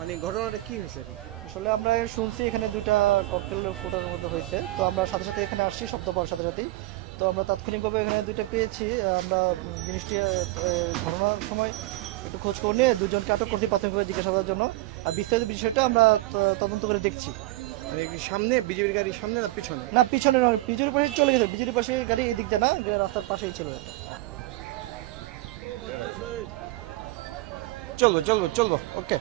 মানে ঘটনাটা কি হয়েছে? আসলে আমরা শুনছি এখানে দুইটা ককটেল ফুটার মধ্যে হয়েছে, তো আমরা সাথে সাথে এখানে আসছি শব্দ পাওয়ার সাথে সাথেই। তো আমরা তাৎক্ষণিকভাবে এখানে দুইটা পেয়েছি। আমরা জিনিসটি ঘটনার সময় একটু খোঁজ করে নিয়ে দুজনকে আটক করছি প্রাথমিকভাবে জিজ্ঞাসাবাদের জন্য। আর বিস্তারিত বিষয়টা আমরা তদন্ত করে দেখছি। মানে কি সামনে বিজেপির গাড়ির সামনে না পিছনে? না, পিছনে নয়, বিজুরির পাশে চলে গেছে। বিজুরির পাশে গাড়ি এদিক দিয়ে না, রাস্তার পাশেই ছিল এটা। চলবো চলবো চলবো, ওকে।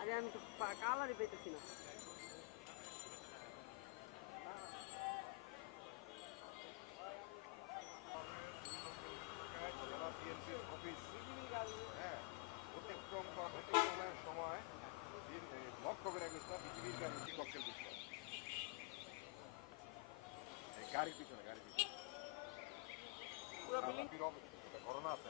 আরে আমি তো কালারই পেতেছি না। গাড়ির পিছনে ঘটনা আছে